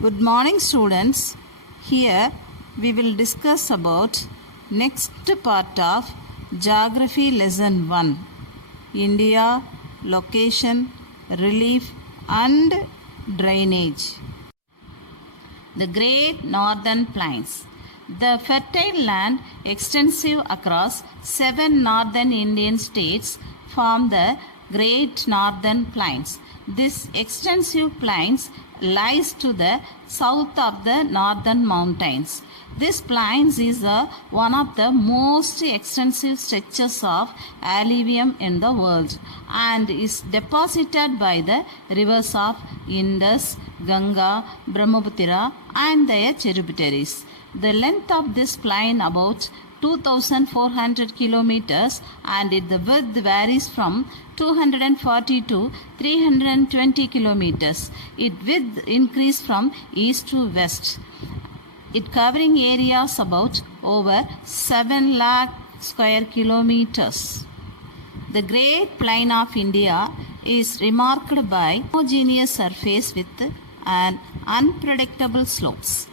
Good morning students. Here we will discuss about next part of Geography Lesson 1. India, location, relief and drainage. The Great Northern Plains. The fertile land extensive across 7 northern Indian states form the Great Northern Plains. This extensive plains lies to the south of the northern mountains. This plains is one of the most extensive stretches of alluvium in the world and is deposited by the rivers of Indus, Ganga, Brahmaputra and their tributaries. The length of this plain about 2,400 kilometers and the width varies from 240 to 320 kilometers. Its width increase from east to west. It covering areas about over 7 lakh square kilometers. The Great Plain of India is remarked by homogeneous surface with an unpredictable slopes.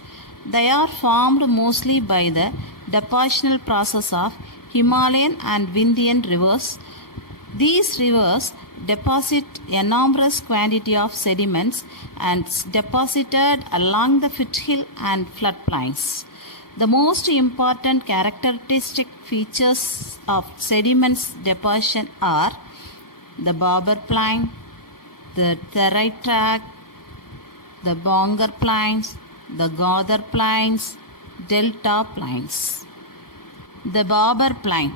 They are formed mostly by the depositional process of Himalayan and Vindhyan rivers. These rivers deposit enormous quantity of sediments and deposited along the foothill and floodplains. The most important characteristic features of sediments deposition are the Babar Plain, the Terai Tract, the Bongar Plains, the Ghadar Plains, Delta Plains. The Babar Plain.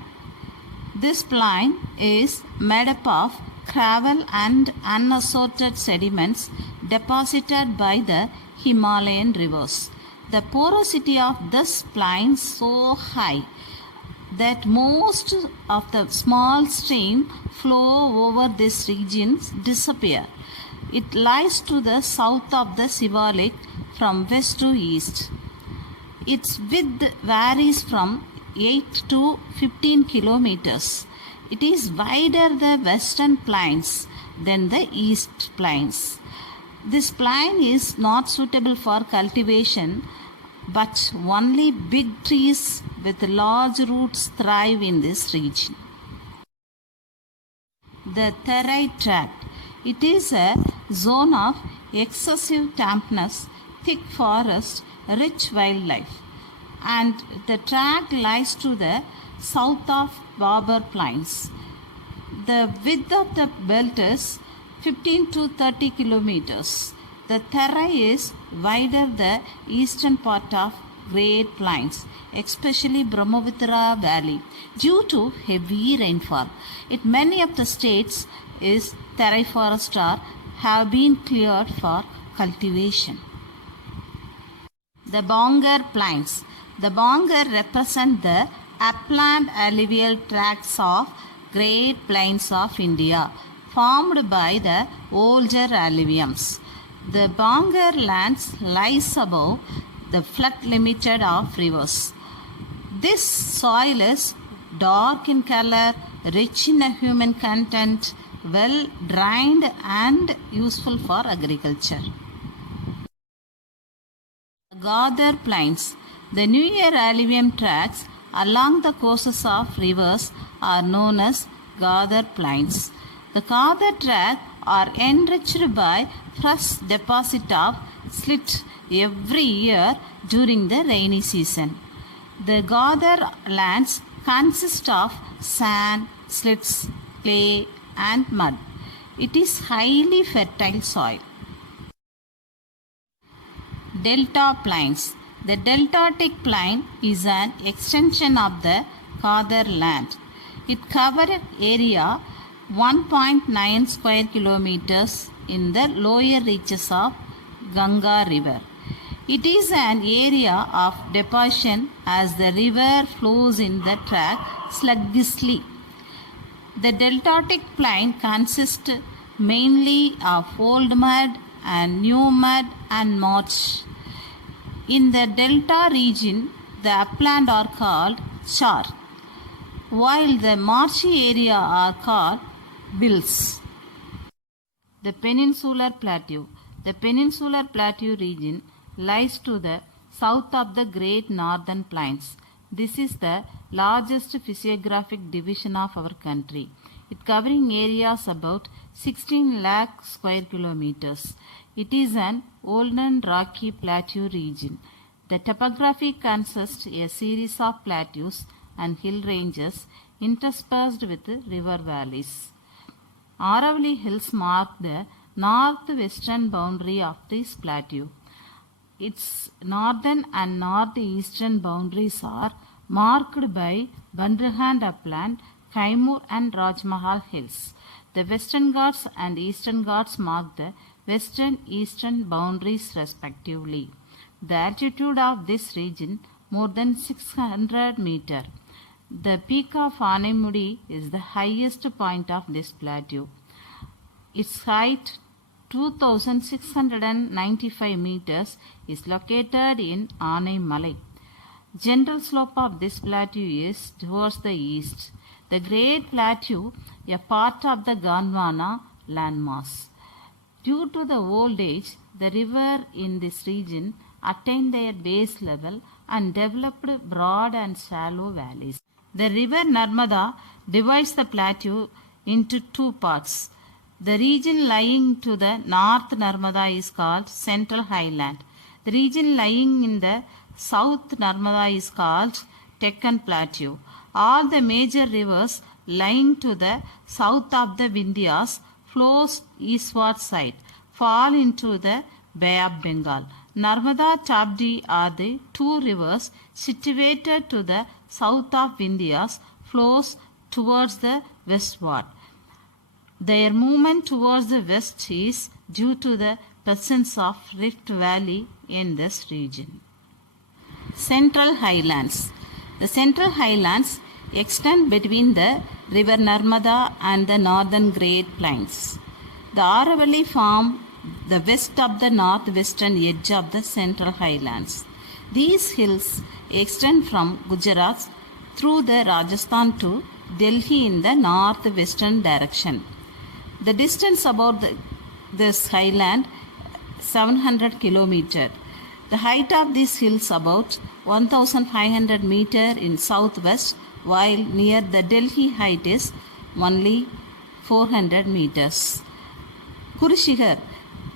This plain is made up of gravel and unassorted sediments deposited by the Himalayan rivers. The porosity of this plain is so high that most of the small stream flow over this region disappear. It lies to the south of the Shivalik from west to east. Its width varies from 8 to 15 kilometers. It is wider the western plains than the east plains. This plain is not suitable for cultivation, but only big trees with large roots thrive in this region. The Terai Tract. It is a zone of excessive dampness, thick forest, rich wildlife, and the tract lies to the south of Babar Plains. The width of the belt is 15 to 30 kilometers. The Terai is wider the eastern part of Great Plains, especially Brahmaputra Valley, due to heavy rainfall. In many of the states is Terai forest have been cleared for cultivation. The Bongar Plains. The Bongar represent the upland alluvial tracts of Great Plains of India, formed by the older alluviums. The Bongar lands lies above the flood limit of rivers. This soil is dark in color, rich in human content, well drained and useful for agriculture. Ghadar Plains. The newer alluvium tracts along the courses of rivers are known as Ghadar Plains. The Ghadar Tract are enriched by fresh deposit of silt every year during the rainy season. The Ghadar lands consist of sand, slits, clay and mud. It is highly fertile soil. Delta Plains. The deltatic plain is an extension of the Ghadar land. It covers area 1.9 square kilometers in the lower reaches of Ganga river. It is an area of deposition as the river flows in the tract sluggishly. The deltatic plain consists mainly of old mud and new mud and marsh. In the delta region, the upland are called char, while the marshy area are called bills. The Peninsular Plateau. The Peninsular Plateau region lies to the south of the Great Northern Plains. This is the largest physiographic division of our country. It covering areas about 16 lakh square kilometers. It is an olden rocky plateau region. The topography consists a series of plateaus and hill ranges interspersed with river valleys. Aravalli Hills mark the northwestern boundary of this plateau. Its northern and northeastern boundaries are marked by Bandrhan Upland, Kaimur and Rajmahal Hills. The Western Ghats and Eastern Ghats mark the western-eastern boundaries respectively. The altitude of this region more than 600 meters. The peak of Anamudi is the highest point of this plateau. Its height 2,695 meters is located in Anai Malai. General slope of this plateau is towards the east. The Great Plateau, a part of the Gondwana landmass. Due to the old age, the river in this region attained their base level and developed broad and shallow valleys. The river Narmada divides the plateau into two parts. The region lying to the north Narmada is called Central Highland. The region lying in the south Narmada is called Deccan Plateau. All the major rivers lying to the south of the Vindhyas flows eastward side, fall into the Bay of Bengal. Narmada, Tapti are the two rivers situated to the south of Vindhyas flows towards the westward. Their movement towards the west is due to the presence of Rift Valley in this region. Central Highlands. The Central Highlands extend between the river Narmada and the northern Great Plains. The Aravalli form the west of the northwestern edge of the Central Highlands. These hills extend from Gujarat through the Rajasthan to Delhi in the northwestern direction. The distance about this highland 700 kilometers. The height of these hills about 1500 meters in southwest, while near the Delhi height is only 400 meters. Kurukshetra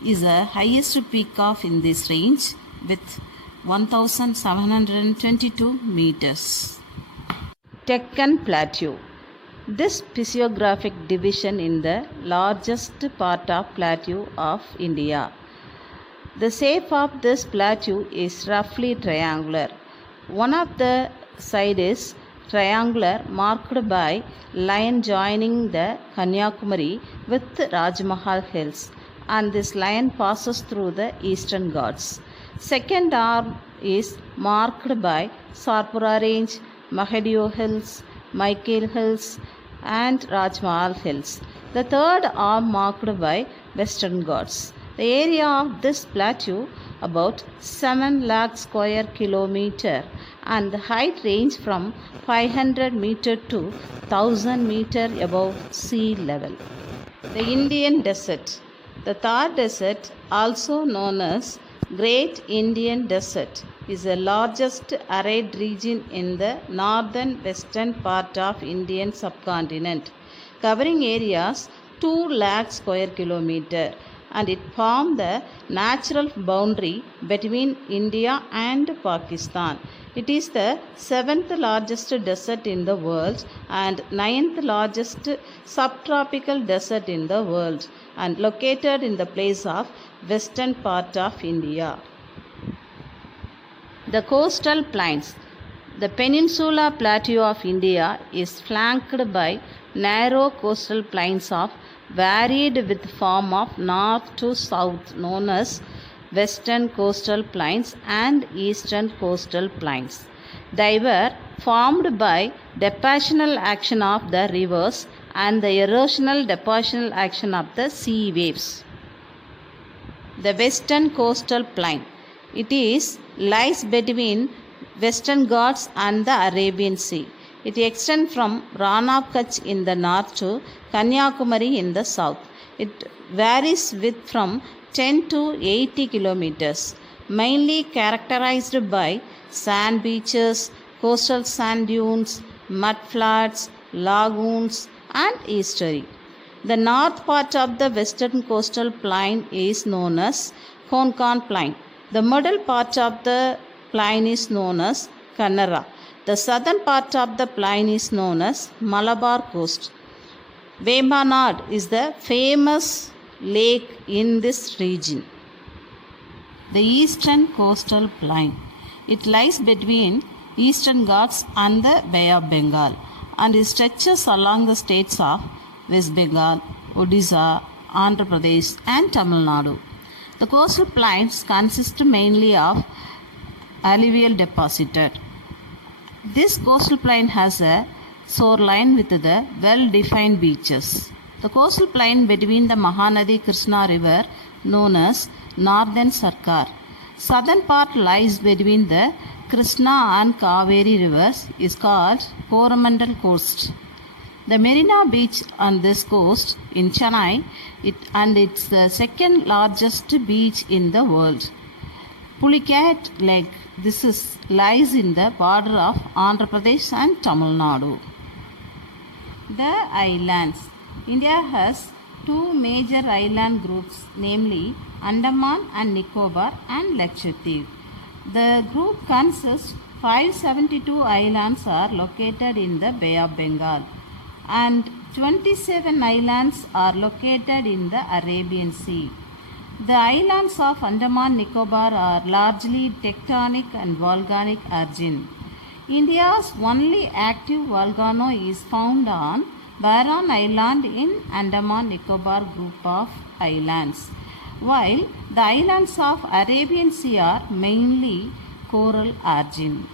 is the highest peak of in this range with 1722 meters. Deccan Plateau. This physiographic division in the largest part of plateau of India. The shape of this plateau is roughly triangular. One of the side is triangular marked by line joining the Kanyakumari with Rajmahal Hills, and this line passes through the Eastern Ghats. Second arm is marked by Satpura Range, Mahadeo Hills, Michael Hills and Rajmahal Hills. The third arm marked by Western Ghats. The area of this plateau about 7 lakh square kilometer and the height range from 500 meter to 1000 meter above sea level. The Indian Desert. The Thar Desert, also known as Great Indian Desert, is the largest arid region in the northern western part of Indian subcontinent, covering areas 2 lakh square kilometer, and it forms the natural boundary between India and Pakistan. It is the 7th largest desert in the world and 9th largest subtropical desert in the world, and located in the place of western part of India. The coastal plains. The peninsula plateau of India is flanked by narrow coastal plains of varied with form of north to south known as western coastal plains and eastern coastal plains. They were formed by depressional action of the rivers and the erosional depositional action of the sea waves. The western coastal plain. It lies between Western Ghats and the Arabian Sea. It extends from Rann of Kutch in the north to Kanyakumari in the south. It varies with from 10 to 80 kilometers. mainly characterized by sand beaches, coastal sand dunes, mud flats, lagoons, and estuary. The north part of the western coastal plain is known as Konkan Plain. The middle part of the plain is known as Kannara. The southern part of the plain is known as Malabar Coast. Vembanad is the famous lake in this region. The eastern coastal plain. It lies between Eastern Ghats and the Bay of Bengal and it stretches along the states of West Bengal, Odisha, Andhra Pradesh and Tamil Nadu. The coastal plains consist mainly of alluvial deposited. This coastal plain has a shoreline with the well-defined beaches. The coastal plain between the Mahanadi Krishna river known as Northern Sarkar. Southern part lies between the Krishna and Kaveri rivers is called Coromandel Coast. The Marina Beach on this coast in Chennai it's the second largest beach in the world. Pulicat Lake lies in the border of Andhra Pradesh and Tamil Nadu. The islands. India has two major island groups, namely Andaman and Nicobar and Lakshadweep. The group consists 572 islands are located in the Bay of Bengal and 27 islands are located in the Arabian Sea. The islands of Andaman Nicobar are largely tectonic and volcanic origin. India's only active volcano is found on Byron Island in Andaman Nicobar group of islands, while the islands of Arabian Sea are mainly coral origin.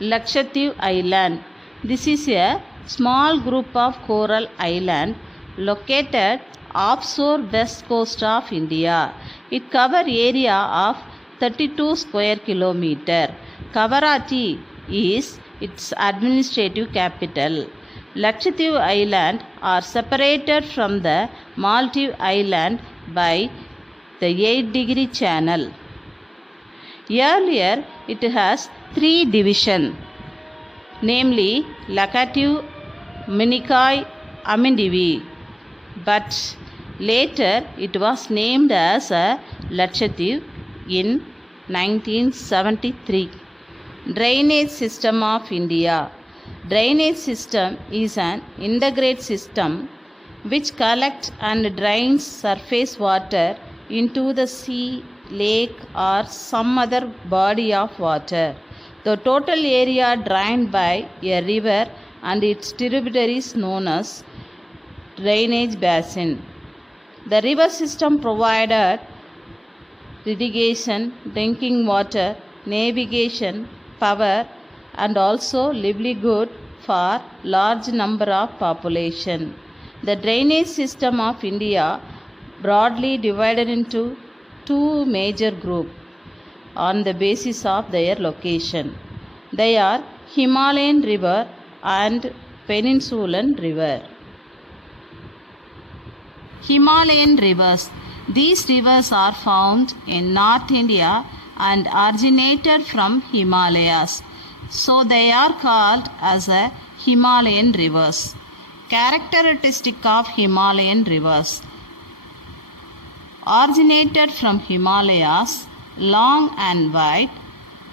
Lakshadweep Island. This is a small group of coral island located offshore west coast of India. It covers area of 32 square kilometer. Kavaratti is its administrative capital. Lakshadweep Island are separated from the Maldives Island by the 8-degree channel. Earlier it has 3 divisions, namely Lakshadweep, Minikai, Amindivi, but later it was named as a Lakshadweep in 1973. Drainage system of India. Drainage system is an integrated system which collects and drains surface water into the sea, lake or some other body of water. The total area drained by a river and its tributaries known as drainage basin. The river system provided irrigation, drinking water, navigation, power and also livelihood for large number of population. The drainage system of India broadly divided into 2 major groups on the basis of their location. They are Himalayan river and Peninsulan river. Himalayan rivers. These rivers are found in North India and originated from Himalayas. So they are called as a Himalayan rivers. Characteristic of Himalayan rivers. Originated from Himalayas, long and wide,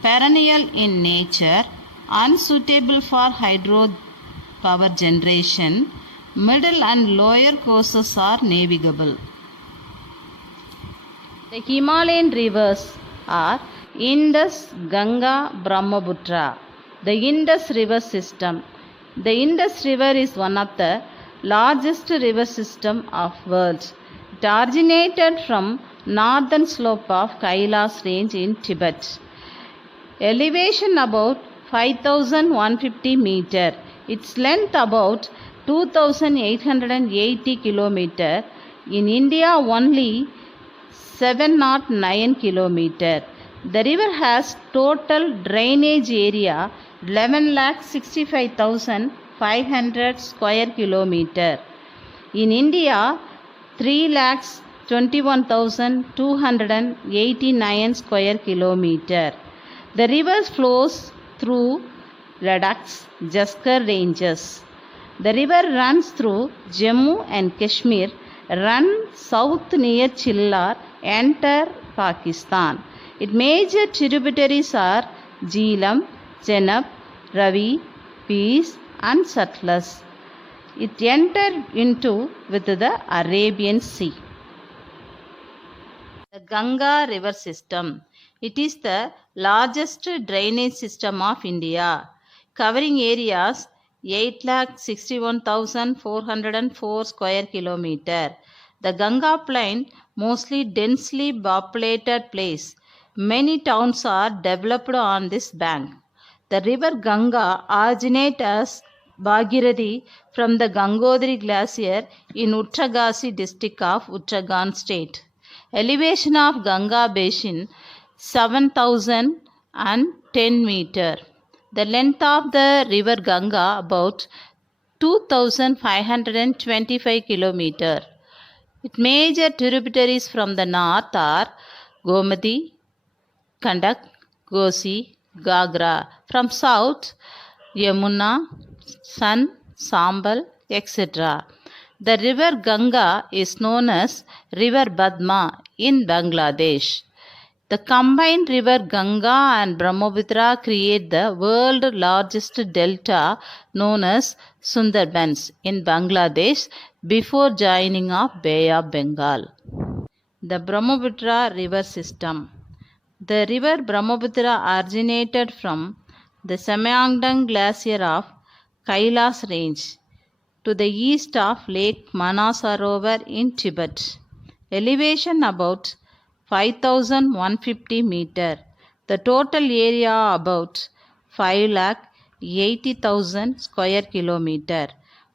perennial in nature, unsuitable for hydropower generation, middle and lower courses are navigable. The Himalayan rivers are Indus, Ganga, Brahmaputra. The Indus river system. The Indus river is one of the largest river system of world. It originated from northern slope of Kailas range in Tibet. Elevation about 5,150 meter. Its length about 2,880 kilometer. In India only 709 kilometer. The river has total drainage area 11,65,500 square kilometer. In India 3,40,000 21,289 square kilometer. The river flows through Ladakh's Jaskar ranges. The river runs through Jammu and Kashmir, run south near Chillar, enter Pakistan. Its major tributaries are Jhelum, Chenab, Ravi, Peace and Satluj. It entered into with the Arabian Sea. The Ganga river system. It is the largest drainage system of India, covering areas 8,61,404 square kilometer. The Ganga plain, mostly densely populated place. Many towns are developed on this bank. The river Ganga originates as Bhagirathi from the Gangotri glacier in Uttarkasi district of Uttarakhand state. Elevation of Ganga basin 7,010 meter. The length of the river Ganga about 2,525 kilometer. Its major tributaries from the north are Gomati, Kandak, Gosi, Gagra. From south, Yamuna, San, Sambal, etc. The river Ganga is known as River Padma in Bangladesh. The combined river Ganga and Brahmaputra create the world's largest delta known as Sundarbans in Bangladesh before joining of Bay of Bengal. The Brahmaputra river system. The river Brahmaputra originated from the Samayangdang glacier of Kailas range to the east of Lake Manasarovar in Tibet. Elevation about 5,150 meter. The total area about 5,80,000 square kilometer.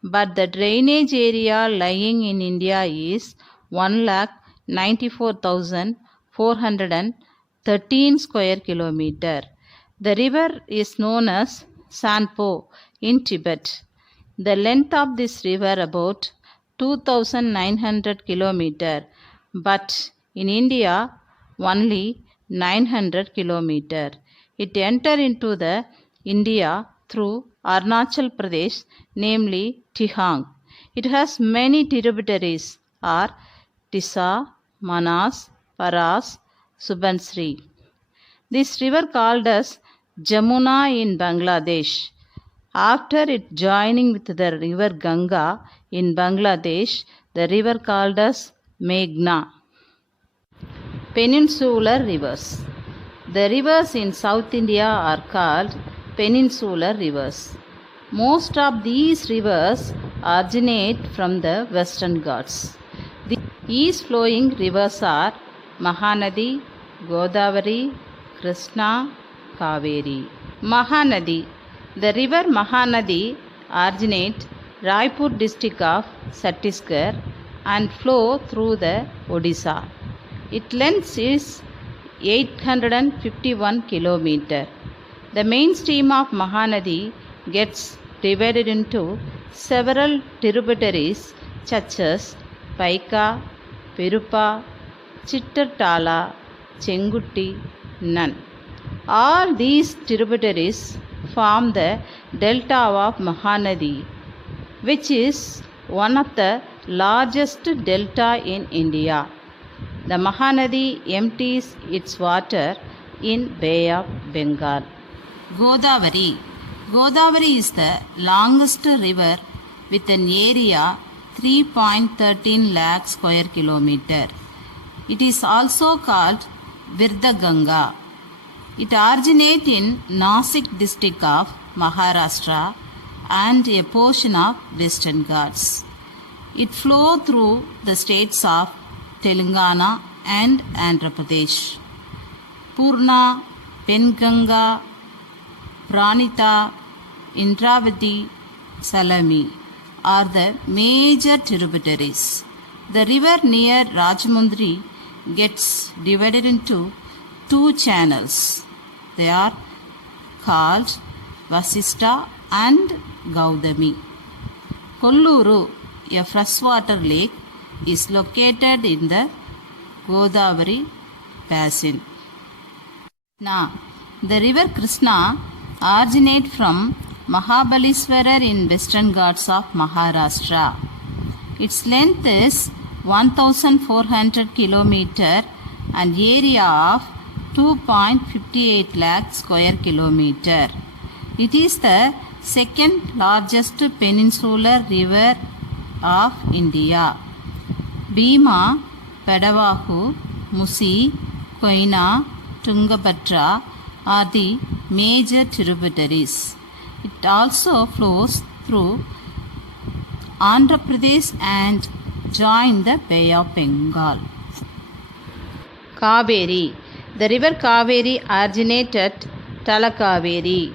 But the drainage area lying in India is 1,94,413 square kilometer. The river is known as Sanpo in Tibet. The length of this river about 2,900 kilometer, but in India only 900 kilometer. It entered into the India through Arunachal Pradesh, namely Tihang. It has many tributaries are Tisa, Manas, Paras, Subansri. This river called as Jamuna in Bangladesh. After it joining with the river Ganga in Bangladesh, the river called as Meghna. Peninsular rivers. The rivers in South India are called peninsular rivers. Most of these rivers originate from the Western Ghats. The east flowing rivers are Mahanadi, Godavari, Krishna, Kaveri. Mahanadi. The river Mahanadi originates Raipur district of Chhattisgarh and flow through the Odisha. Its length is 851 kilometer. The main stream of Mahanadi gets divided into several tributaries such as Paika, Perupa, Chittartala, Chengutti, Nan. All these tributaries form the delta of Mahanadi, which is one of the largest delta in India. The Mahanadi empties its water in Bay of Bengal. Godavari. Godavari is the longest river with an area 3.13 lakh square kilometer. It is also called Virdhaganga. It originates in Nasik district of Maharashtra and a portion of Western Ghats. It flows through the states of Telangana and Andhra Pradesh. Purna, Penganga, Pranita, Indravati, Salami are the major tributaries. The river near Rajahmundry gets divided into two channels. They are called Vasista and Gaudami. Kolluru, a freshwater lake, is located in the Godavari basin. Now, the river Krishna originates from Mahabaleshwarar in Western Ghats of Maharashtra. Its length is 1400 km and area of 2.58 lakh square kilometer. It is the second largest peninsular river of India. Bhima, Pedavahu, Musi, Koyna, Tungabhadra are the major tributaries. It also flows through Andhra Pradesh and joins the Bay of Bengal. Kaveri. The river Kaveri originates at Talakaveri,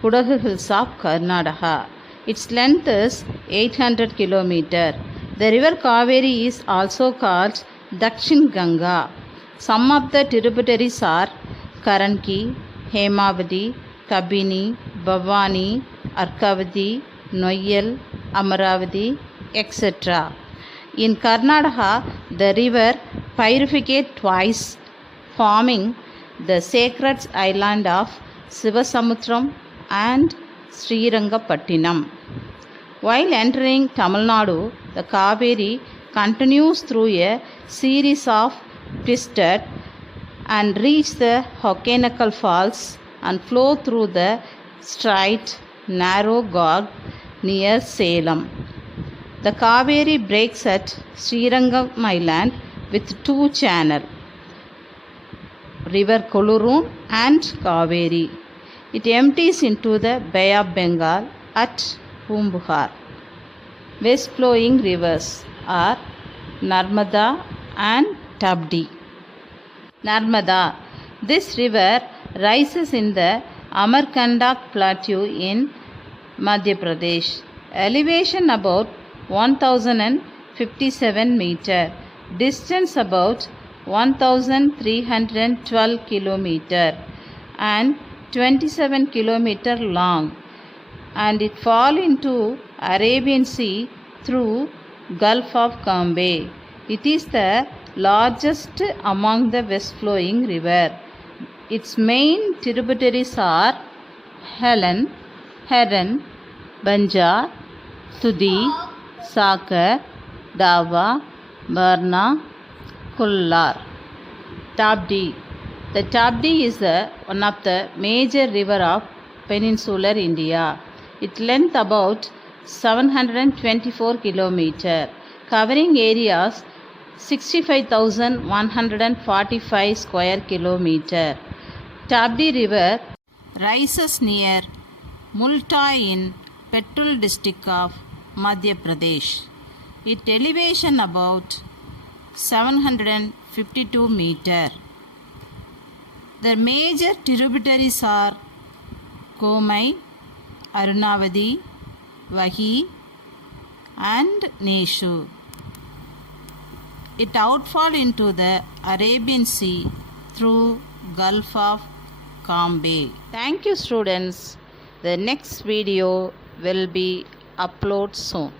Kudagu Hills of Karnataka. Its length is 800 km. The river Kaveri is also called Dakshin Ganga. Some of the tributaries are Karanki, Hemavati, Kabini, Bhavani, Arkavati, Noyal, Amaravati, etc. In Karnataka, the river bifurcates twice, forming the sacred island of Sivasamudram and Srirangapattinam. While entering Tamil Nadu, the Kaveri continues through a series of twists and reaches the Hokenakal Falls and flows through the straight, narrow gorge near Salem. The Kaveri breaks at Srirangam Island with two channels, River Kolurun and Kaveri. It empties into the Bay of Bengal at Pumbuhar. West flowing rivers are Narmada and Tabdi. Narmada. This river rises in the Amarkandak Plateau in Madhya Pradesh. Elevation about 1057 meter. Distance about 1312 kilometer and 27 kilometer long, and it falls into Arabian Sea through Gulf of Cambay. It is the largest among the west flowing river. Its main tributaries are Helen, Heron, Banjar, Tudi, Sakar, Dava, Barna, Kullar. Tabdi. The Tabdi is one of the major river of peninsular India. Its length about 724 km, covering areas 65,145 square kilometer. Tabdi river rises near Multai in Petrol district of Madhya Pradesh. Its elevation about 752 meter. The major tributaries are Komai, Arunavadi, Vahi and Neshu. It outfalls into the Arabian Sea through Gulf of Cambay. Thank you, students. The next video will be uploaded soon.